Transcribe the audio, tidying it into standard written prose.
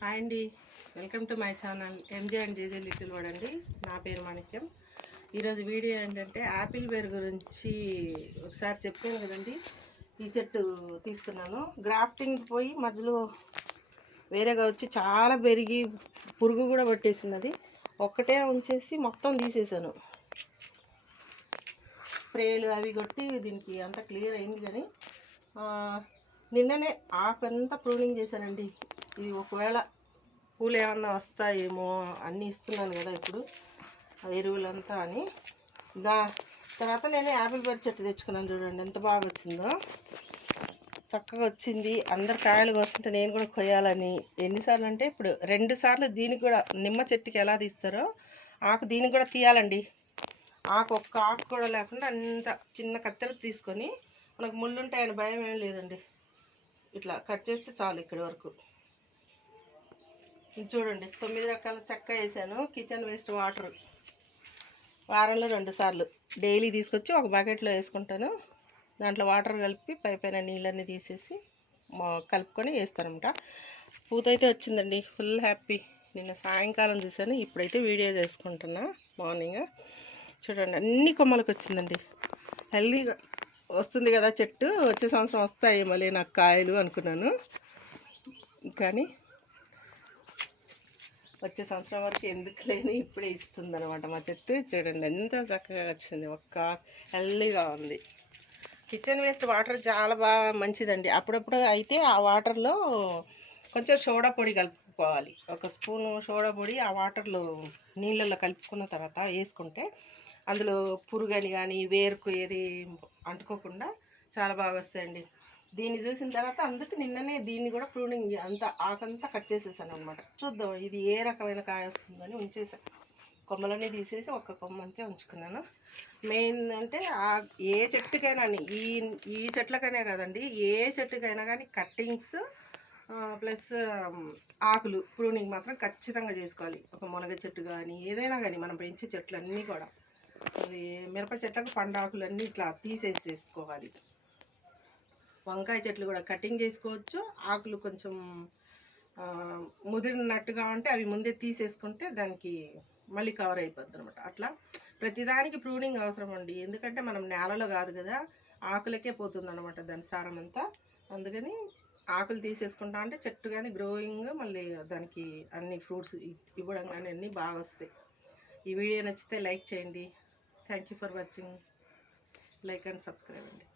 Hi అండి, welcome to my channel MJ and JJ little word అండి. నా పేరు మాణిక్యం. ఈరోజు వీడియో ఏంటంటే యాపిల్ బేర్ గురించి ఒకసారి చెప్పాను కదండి. ఈ చెట్టు తీసుకున్నాను, గ్రాఫ్టింగ్ పోయి మధ్యలో వేరేగా వచ్చి చాలా పెరిగి పురుగు కూడా పట్టేసినది. ఒక్కటే ఉంచేసి మొత్తం తీసేసాను. స్ప్రేలు అవి కొట్టి దీనికి అంతా క్లియర్ అయింది. కానీ నిన్ననే ఆకంతా ప్రూనింగ్ చేశానండి. ఇది ఒకవేళ పూలు ఏమన్నా వస్తాయేమో అన్నీ ఇస్తున్నాను కదా ఇప్పుడు ఎరువులంతా అని. తర్వాత నేను యాపిల్ బేర్ చెట్టు తెచ్చుకున్నాను. చూడండి ఎంత బాగా వచ్చిందో, చక్కగా వచ్చింది. అందరు కాయలు వస్తుంటే నేను కూడా కొయ్యాలని ఎన్నిసార్లు అంటే ఇప్పుడు 2 సార్లు దీనికి కూడా నిమ్మ చెట్టుకి ఎలా తీస్తారో ఆకు దీనికి కూడా తీయాలండి. ఒక్క ఆకు కూడా లేకుండా అంత చిన్న కత్తెర తీసుకొని, మనకు ముళ్ళు ఉంటాయని భయం ఏం లేదండి, ఇట్లా కట్ చేస్తే చాలు. ఇక్కడి వరకు చూడండి 9 రకాల చెక్క వేసాను. కిచెన్ వేస్ట్ వాటర్ వారంలో 2 సార్లు డైలీ తీసుకొచ్చి ఒక బకెట్లో వేసుకుంటాను. దాంట్లో వాటర్ కలిపి పైన నీళ్ళన్నీ తీసేసి కలుపుకొని వేస్తానమాట. పూత అయితే వచ్చిందండి, ఫుల్ హ్యాపీ. నిన్న సాయంకాలం చూసాను, ఇప్పుడైతే వీడియో చేసుకుంటున్నా. మార్నింగ్ చూడండి అన్ని కొమ్మలకు వచ్చిందండి. హెల్దీగా వస్తుంది కదా చెట్టు. వచ్చే సంవత్సరం వస్తాయి మళ్ళీ నాకు కాయలు అనుకున్నాను, కానీ వచ్చే సంవత్సరం వరకు ఎందుకు లేని ఇప్పుడే ఇస్తుంది అనమాట మా చెట్టు. చూడండి ఎంత చక్కగా వచ్చింది, ఒక్క హెల్దీగా ఉంది. కిచెన్ వేస్ట్ వాటర్ చాలా బాగా మంచిదండి. అప్పుడప్పుడు అయితే ఆ వాటర్లో కొంచెం సోడా పొడి కలుపుకోవాలి. 1 స్పూను సోడా పొడి ఆ వాటర్లో నీళ్ళల్లో కలుపుకున్న తర్వాత వేసుకుంటే అందులో పురుగని కానీ వేరుకు ఏది అంటుకోకుండా చాలా బాగా వస్తాయండి. దీన్ని చూసిన తర్వాత అందుకు నిన్ననే దీన్ని కూడా ప్రూనింగ్ అంతా ఆకంతా కట్ చేసేసాను అనమాట. చూద్దాం ఇది ఏ రకమైన కాయ వస్తుందని ఉంచేసాను. కొమ్మలన్నీ తీసేసి ఒక్క కొమ్మ అంతే ఉంచుకున్నాను. మెయిన్ అంటే ఏ చెట్టుకైనా ఈ చెట్లకైనా కాదండి, ఏ చెట్టుకైనా కానీ కట్టింగ్స్ ప్లస్ ఆకులు ప్రూనింగ్ మాత్రం ఖచ్చితంగా చేసుకోవాలి. ఒక మునగ చెట్టు కానీ ఏదైనా కానీ మనం పెంచే చెట్లు అన్నీ కూడా, మిరప చెట్లకు పండాకులన్నీ ఇట్లా తీసేసుకోవాలి. వంకాయ చెట్లు కూడా కటింగ్ చేసుకోవచ్చు. ఆకులు కొంచెం ముదిరినట్టుగా ఉంటే అవి ముందే తీసేసుకుంటే దానికి మళ్ళీ కవర్ అయిపోద్ది అనమాట. అట్లా ప్రతిదానికి ప్రూనింగ్ అవసరం అండి. ఎందుకంటే మనం నేలలో కాదు కదా, ఆకులకే పోతుంది అనమాట దాని సారం అంతా. అందుకని ఆకులు తీసేసుకుంటా అంటే చెట్టు కానీ గ్రోయింగ్ మళ్ళీ దానికి అన్ని ఫ్రూట్స్ ఇవ్వడం కానీ అన్నీ బాగా వస్తాయి. ఈ వీడియో నచ్చితే లైక్ చేయండి. Thank you for watching. Like and subscribe అండి.